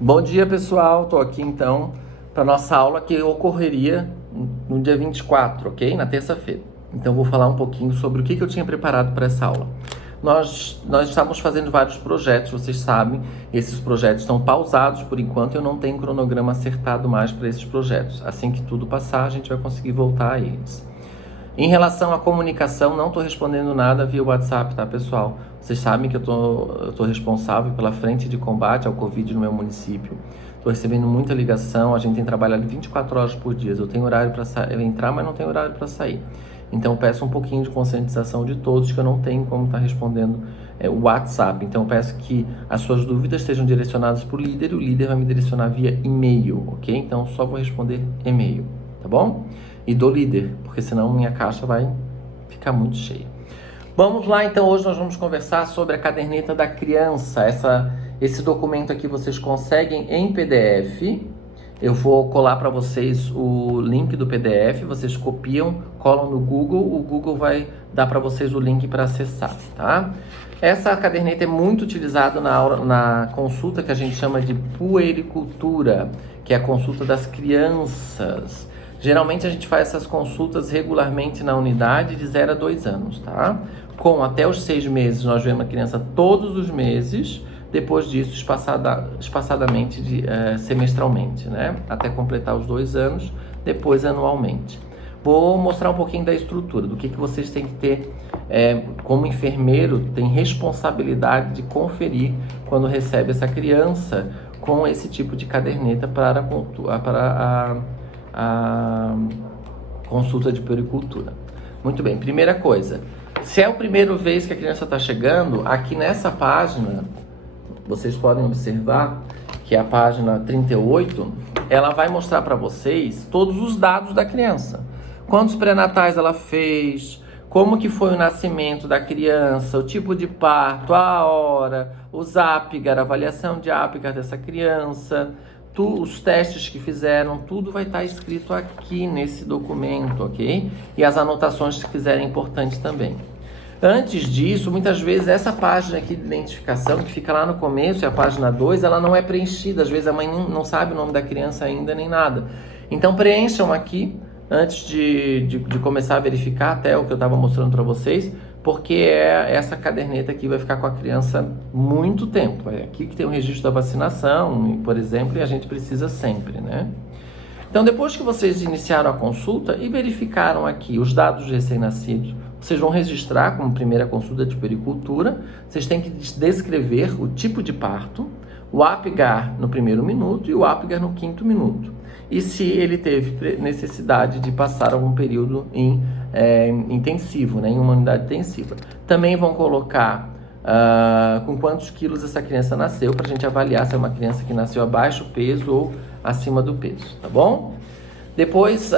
Bom dia, pessoal. Estou aqui então para nossa aula que ocorreria no dia 24, ok? Na terça-feira. Então vou falar um pouquinho sobre o que eu tinha preparado para essa aula. Nós estamos fazendo vários projetos, vocês sabem, esses projetos estão pausados por enquanto, eu não tenho cronograma acertado mais para esses projetos. Assim que tudo passar, a gente vai conseguir voltar a eles. Em relação à comunicação, não estou respondendo nada via WhatsApp, tá, pessoal? Vocês sabem que eu tô responsável pela frente de combate ao Covid no meu município. Estou recebendo muita ligação, a gente tem trabalhado 24 horas por dia. Eu tenho horário para entrar, mas não tenho horário para sair. Então, peço um pouquinho de conscientização de todos, que eu não tenho como estar respondendo o WhatsApp. Então, peço que as suas dúvidas sejam direcionadas para o líder e o líder vai me direcionar via e-mail, ok? Então, só vou responder e-mail, tá bom? E do líder, porque senão minha caixa vai ficar muito cheia. Vamos lá, então, hoje nós vamos conversar sobre a caderneta da criança. Esse documento aqui vocês conseguem em PDF. Eu vou colar para vocês o link do PDF, vocês copiam, colam no Google, o Google vai dar para vocês o link para acessar, tá? Essa caderneta é muito utilizada na consulta que a gente chama de puericultura, que é a consulta das crianças. Geralmente a gente faz essas consultas regularmente na unidade de 0 a 2 anos, tá? Com até os 6 meses nós vemos a criança todos os meses, depois disso espaçadamente, semestralmente, né? Até completar os 2 anos, depois anualmente. Vou mostrar um pouquinho da estrutura, do que vocês têm que ter, como enfermeiro, tem responsabilidade de conferir quando recebe essa criança com esse tipo de caderneta para a consulta de puericultura. Muito bem, primeira coisa, se é a primeira vez que a criança está chegando, aqui nessa página, vocês podem observar que é a página 38, ela vai mostrar para vocês todos os dados da criança. Quantos pré-natais ela fez, como que foi o nascimento da criança, o tipo de parto, a hora, os Apgar, a avaliação de Apgar dessa criança, os testes que fizeram, tudo vai estar escrito aqui nesse documento, ok? E as anotações que fizerem importantes também. Antes disso, muitas vezes essa página aqui de identificação, que fica lá no começo, é a página 2, ela não é preenchida. Às vezes a mãe não sabe o nome da criança ainda, nem nada. Então preencham aqui, antes de começar a verificar até o que eu estava mostrando para vocês, porque essa caderneta aqui vai ficar com a criança muito tempo. É aqui que tem o registro da vacinação, por exemplo, e a gente precisa sempre, né? Então, depois que vocês iniciaram a consulta e verificaram aqui os dados de recém-nascidos, vocês vão registrar como primeira consulta de puericultura. Vocês têm que descrever o tipo de parto, o Apgar no primeiro minuto e o Apgar no 5º minuto. E se ele teve necessidade de passar algum período em intensivo, né, em uma unidade intensiva. Também vão colocar com quantos quilos essa criança nasceu, para a gente avaliar se é uma criança que nasceu abaixo do peso ou acima do peso, tá bom? Depois,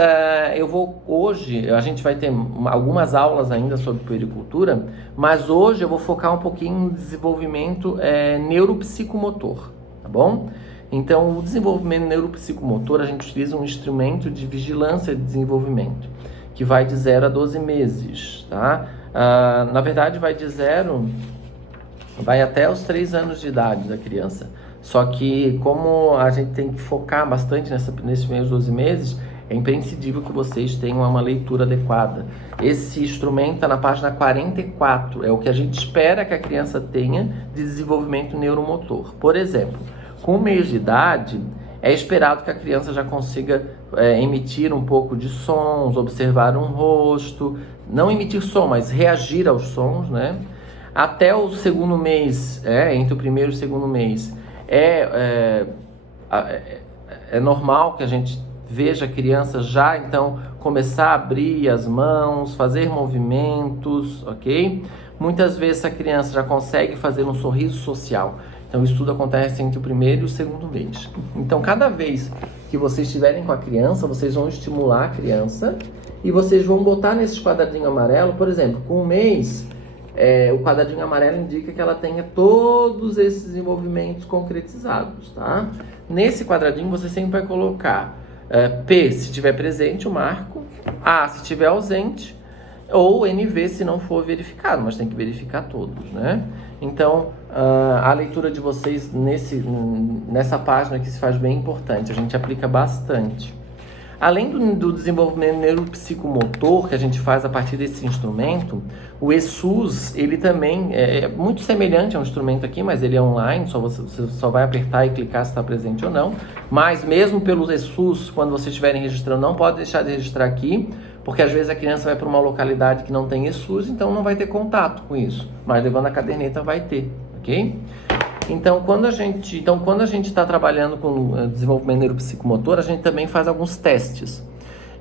hoje a gente vai ter algumas aulas ainda sobre puericultura, mas hoje eu vou focar um pouquinho no desenvolvimento neuropsicomotor, tá bom? Então, o desenvolvimento neuropsicomotor, a gente utiliza um instrumento de vigilância de desenvolvimento, que vai de 0 a 12 meses, tá? Na verdade, vai até os 3 anos de idade da criança. Só que, como a gente tem que focar bastante nesses primeiros 12 meses, é imprescindível que vocês tenham uma leitura adequada. Esse instrumento está na página 44, é o que a gente espera que a criança tenha de desenvolvimento neuromotor. Por exemplo, com 1 mês de idade, é esperado que a criança já consiga emitir um pouco de sons, observar um rosto, não emitir som, mas reagir aos sons, né? Até o 2º mês, entre o 1º e o 2º mês, é normal que a gente veja a criança já, então, começar a abrir as mãos, fazer movimentos, ok? Muitas vezes a criança já consegue fazer um sorriso social. Então, isso tudo acontece entre o 1º e o 2º mês. Então, cada vez que vocês estiverem com a criança, vocês vão estimular a criança e vocês vão botar nesse quadradinho amarelo, por exemplo, com 1 mês, o quadradinho amarelo indica que ela tenha todos esses desenvolvimentos concretizados, tá? Nesse quadradinho, você sempre vai colocar P, se estiver presente, o marco, A, se estiver ausente, ou NV, se não for verificado, mas tem que verificar todos, né? Então, a leitura de vocês nessa página que se faz bem importante, a gente aplica bastante. Além do desenvolvimento neuropsicomotor que a gente faz a partir desse instrumento, o ESUS, ele também é muito semelhante a um instrumento aqui, mas ele é online, você só vai apertar e clicar se está presente ou não. Mas mesmo pelos ESUS, quando vocês estiverem registrando, não pode deixar de registrar aqui, porque às vezes a criança vai para uma localidade que não tem ESUS, então não vai ter contato com isso. Mas levando a caderneta vai ter, ok? Então, quando a gente está trabalhando com desenvolvimento neuropsicomotor, a gente também faz alguns testes.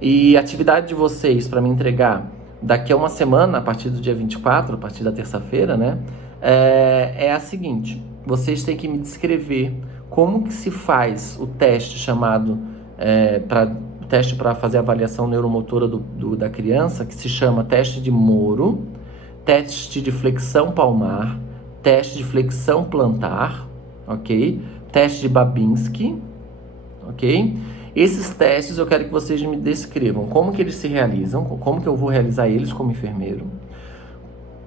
E a atividade de vocês para me entregar daqui a uma semana, a partir do dia 24, a partir da terça-feira, né? É a seguinte: vocês têm que me descrever como que se faz o teste chamado teste para fazer a avaliação neuromotora da criança, que se chama teste de Moro, teste de flexão palmar, teste de flexão plantar, ok? Teste de Babinski, ok? Esses testes eu quero que vocês me descrevam como que eles se realizam, como que eu vou realizar eles como enfermeiro,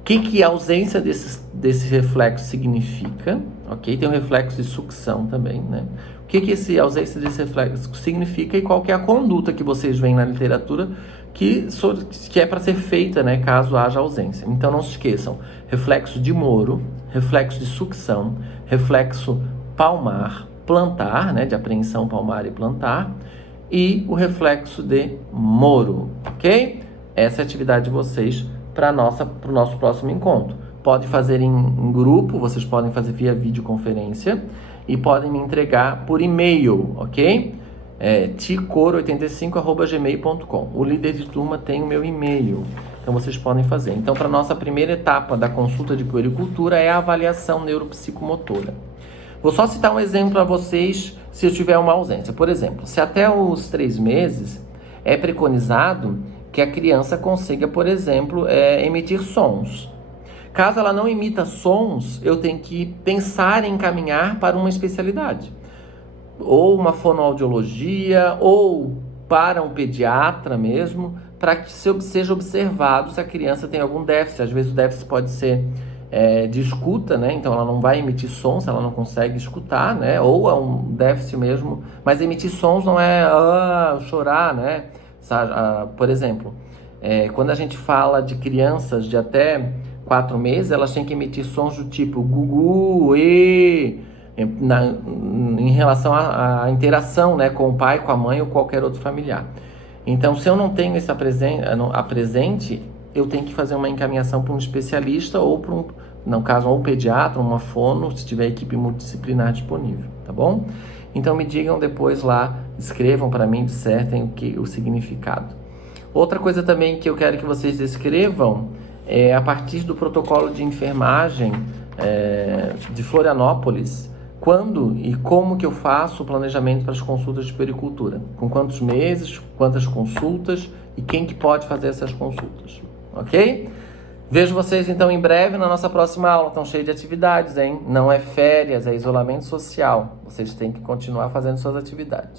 o que a ausência desse reflexo significa, ok? Tem um reflexo de sucção também, né? O que essa ausência desse reflexo significa e qual que é a conduta que vocês veem na literatura que é para ser feita, né, caso haja ausência. Então não se esqueçam, reflexo de Moro, reflexo de sucção, reflexo palmar, plantar, né, de apreensão palmar e plantar, e o reflexo de Moro, ok? Essa é a atividade de vocês para o nosso próximo encontro. Pode fazer em grupo, vocês podem fazer via videoconferência e podem me entregar por e-mail, ok? ticoro85@gmail.com. O líder de turma tem o meu e-mail, então vocês podem fazer. Então, para a nossa primeira etapa da consulta de puericultura é a avaliação neuropsicomotora. Vou só citar um exemplo para vocês se eu tiver uma ausência. Por exemplo, se até os 3 meses é preconizado que a criança consiga, por exemplo, emitir sons. Caso ela não emita sons, eu tenho que pensar em encaminhar para uma especialidade. Ou uma fonoaudiologia, ou para um pediatra mesmo, para que seja observado se a criança tem algum déficit. Às vezes o déficit pode ser de escuta, né? Então ela não vai emitir sons, ela não consegue escutar, né? Ou é um déficit mesmo, mas emitir sons não é chorar, né? Por exemplo, quando a gente fala de crianças de até 4 meses, elas têm que emitir sons do tipo gugu, em relação à interação, né, com o pai, com a mãe ou qualquer outro familiar. Então, se eu não tenho isso presente, eu tenho que fazer uma encaminhação para um especialista ou para no caso, um pediatra, uma fono, se tiver equipe multidisciplinar disponível, tá bom? Então, me digam depois lá, escrevam para mim, dissertem o significado. Outra coisa também que eu quero que vocês escrevam é a partir do protocolo de enfermagem de Florianópolis, quando e como que eu faço o planejamento para as consultas de puericultura, com quantos meses, quantas consultas e quem que pode fazer essas consultas, ok? Vejo vocês então em breve na nossa próxima aula, tão cheio de atividades, hein? Não é férias, é isolamento social, vocês têm que continuar fazendo suas atividades.